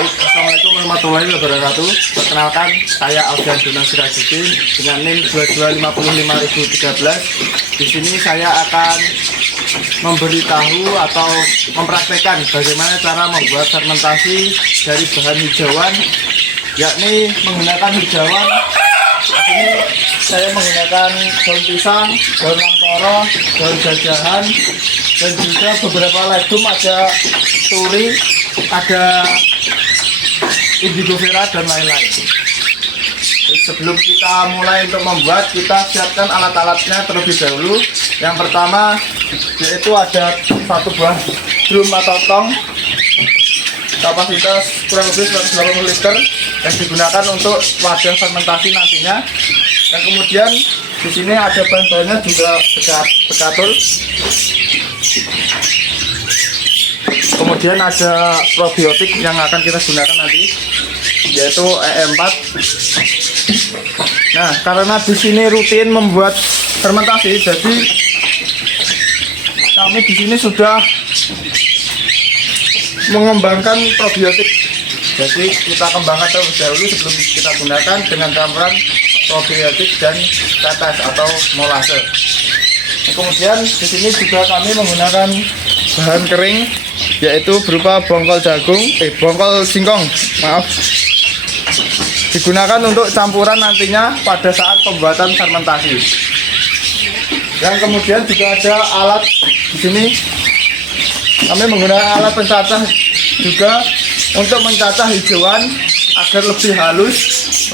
Assalamualaikum warahmatullahi wabarakatuh. Perkenalkan, saya Alfian Donang Sirajuddin dengan NIM 2255.013. Di sini saya akan memberitahu atau mempraktekkan bagaimana cara membuat fermentasi dari bahan hijauan, yakni menggunakan hijauan. Ini saya menggunakan daun pisang, daun lamtoro, daun jajahan, dan juga beberapa legum, ada turi, ada indigo vera dan lain-lain. Sebelum kita mulai untuk membuat, kita siapkan alat-alatnya terlebih dahulu. Yang pertama yaitu ada satu buah drum atau tong, kapasitas kurang lebih 180 liter yang digunakan untuk wadah fermentasi nantinya. Dan kemudian di sini ada bahan-bahannya juga bekatul. Kemudian ada probiotik yang akan kita gunakan nanti, yaitu E4. Nah, karena di sini rutin membuat fermentasi, jadi kami di sini sudah mengembangkan probiotik. Jadi kita kembangkan terlebih dahulu sebelum kita gunakan dengan campuran probiotik dan tetes atau molase. Kemudian di sini juga kami menggunakan bahan kering, yaitu berupa bongkol singkong, digunakan untuk campuran nantinya pada saat pembuatan fermentasi. Dan kemudian juga ada alat di sini, kami menggunakan alat pencacah juga untuk mencacah hijauan agar lebih halus,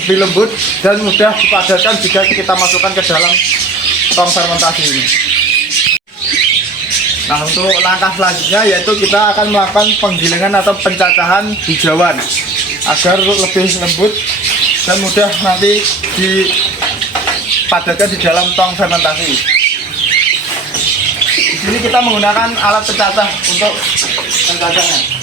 lebih lembut, dan mudah dipadatkan jika kita masukkan ke dalam tong fermentasi ini. Nah, untuk langkah selanjutnya yaitu kita akan melakukan penggilingan atau pencacahan hijauan agar lebih lembut dan mudah nanti dipadatkan di dalam tong fermentasi. Di sini kita menggunakan alat pencacah untuk pencacahnya.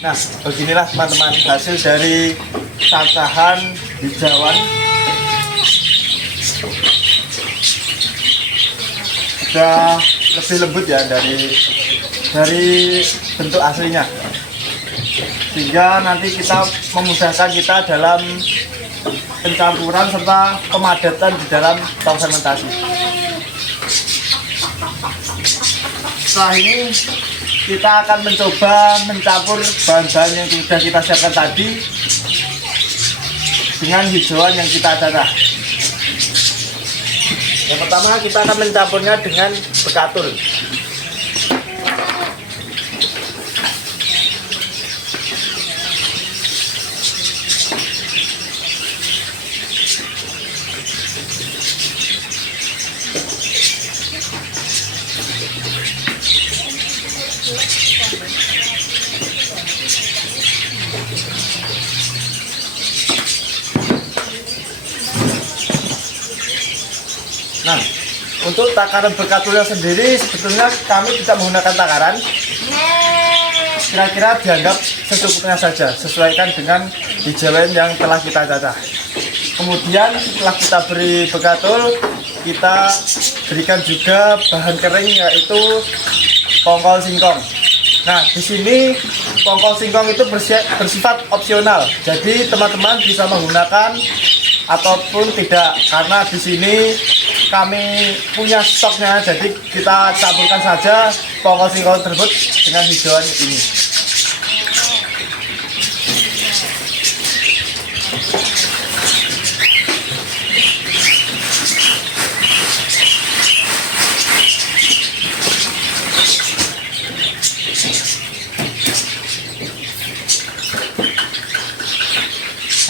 Nah, beginilah teman-teman hasil dari cacahan hijauan. Sudah lebih lembut ya dari bentuk aslinya, sehingga nanti kita memudahkan kita dalam pencampuran serta pemadatan di dalam tong fermentasi. Setelah ini kita akan mencoba mencampur bahan-bahan yang sudah kita siapkan tadi dengan hijauan yang kita cacah. Yang pertama kita akan mencampurnya dengan bekatul. Nah, untuk takaran bekatulnya sendiri sebetulnya kami tidak menggunakan takaran. Kira-kira dianggap secukupnya saja, sesuaikan dengan hijauan yang telah kita cacah. Kemudian setelah kita beri bekatul, kita berikan juga bahan kering, yaitu bongkol singkong. Nah, di sini bongkol singkong itu bersifat opsional. Jadi teman-teman bisa menggunakan ataupun tidak, karena di sini kami punya stoknya, jadi kita campurkan saja bongkol singkong tersebut dengan hijauan ini.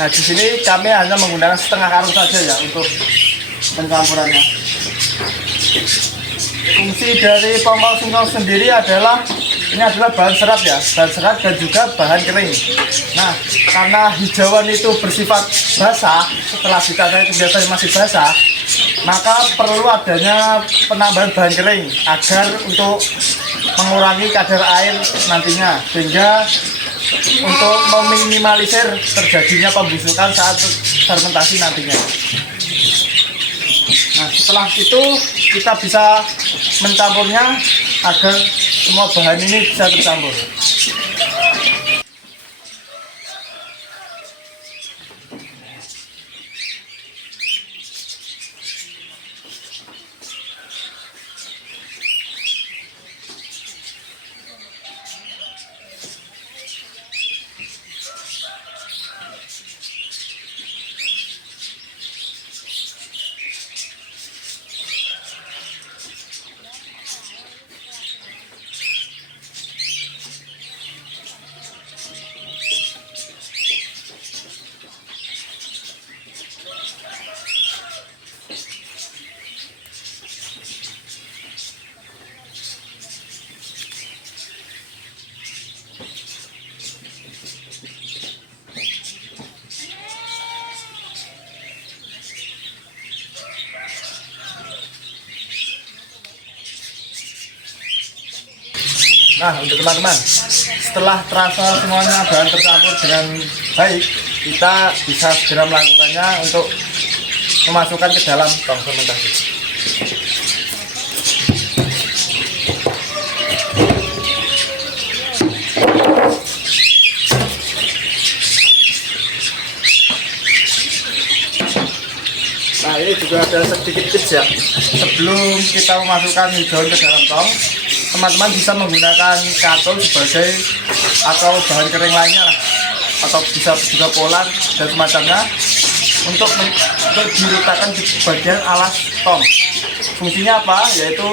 Nah, di sini kami hanya menggunakan setengah karung saja ya untuk pencampurannya. Fungsi dari bongkol singkong sendiri adalah ini adalah bahan serat ya, bahan serat dan juga bahan kering. Nah, karena hijauan itu bersifat basah, setelah ditanam kebiasaan masih basah, maka perlu adanya penambahan bahan kering agar untuk mengurangi kadar air nantinya, sehingga untuk meminimalisir terjadinya pembusukan saat fermentasi nantinya. Nah, setelah itu kita bisa mencampurnya agar semua bahan ini bisa tercampur. Nah, untuk teman-teman, setelah terasa semuanya bahan tercampur dengan baik, kita bisa segera melakukannya untuk memasukkan ke dalam tong fermentasi. Nah, ini juga ada sedikit tips ya, sebelum kita memasukkan hijauan ke dalam tong, teman-teman bisa menggunakan katul sebagai atau bahan kering lainnya lah, atau bisa juga polar dan semacamnya untuk diletakkan di bagian alas tong. Fungsinya apa? Yaitu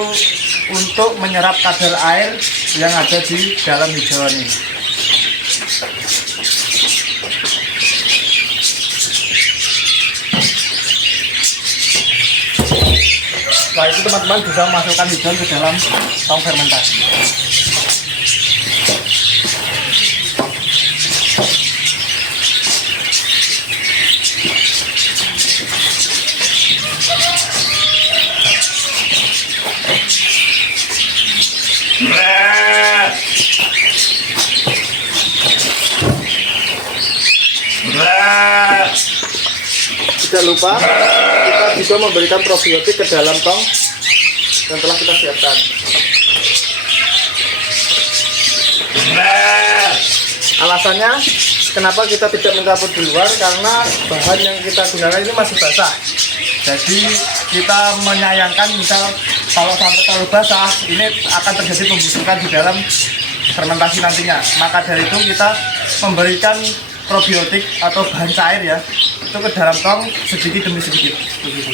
untuk menyerap kadar air yang ada di dalam hijauan ini. Setelah itu teman-teman bisa memasukkan hijauan ke dalam tong fermentasi. Tidak lupa kita juga memberikan probiotik ke dalam tong yang telah kita siapkan. Alasannya kenapa kita tidak mencampur di luar, karena bahan yang kita gunakan ini masih basah. Jadi kita menyayangkan misal kalau sampai terlalu basah, ini akan terjadi pembusukan di dalam fermentasi nantinya. Maka dari itu kita memberikan probiotik atau bahan cair ya, itu ke dalam tong sedikit demi sedikit begitu.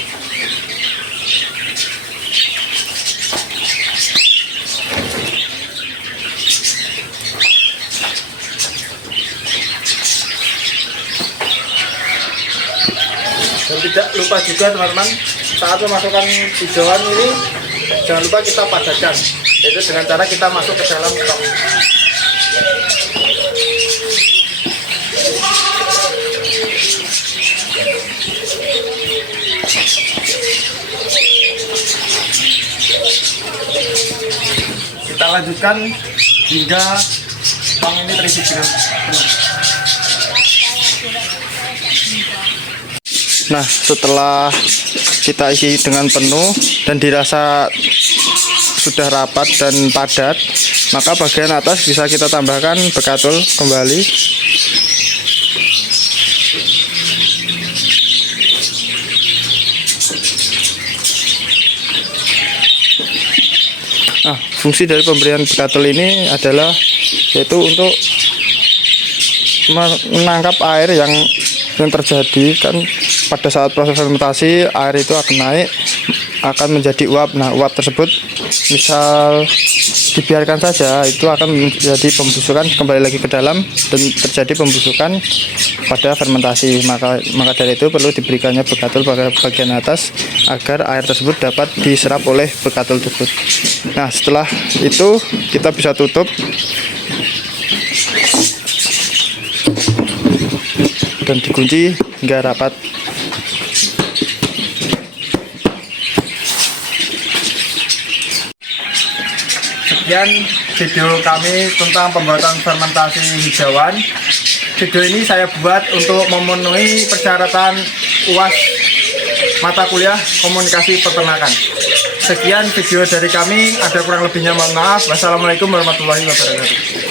Dan tidak lupa juga teman-teman, saat memasukkan hijauan ini jangan lupa kita padatkan, yaitu dengan cara kita masuk ke dalam tong. Kita lanjutkan hingga tong ini terisi dengan penuh. Nah, setelah kita isi dengan penuh dan dirasa sudah rapat dan padat, maka bagian atas bisa kita tambahkan bekatul kembali. Nah, fungsi dari pemberian bekatul ini adalah yaitu untuk menangkap air yang terjadi kan pada saat proses fermentasi. Air itu akan naik, akan menjadi uap. Nah, uap tersebut misal dibiarkan saja, itu akan menjadi pembusukan kembali lagi ke dalam dan terjadi pembusukan pada fermentasi. Maka dari itu perlu diberikannya bekatul pada bagian atas agar air tersebut dapat diserap oleh bekatul tersebut. Nah, setelah itu kita bisa tutup dan dikunci hingga rapat. Sekian video kami tentang pembuatan fermentasi hijauan. Video ini saya buat untuk memenuhi persyaratan UAS mata kuliah komunikasi peternakan. Sekian video dari kami, ada kurang lebihnya mohon maaf. Wassalamualaikum warahmatullahi wabarakatuh.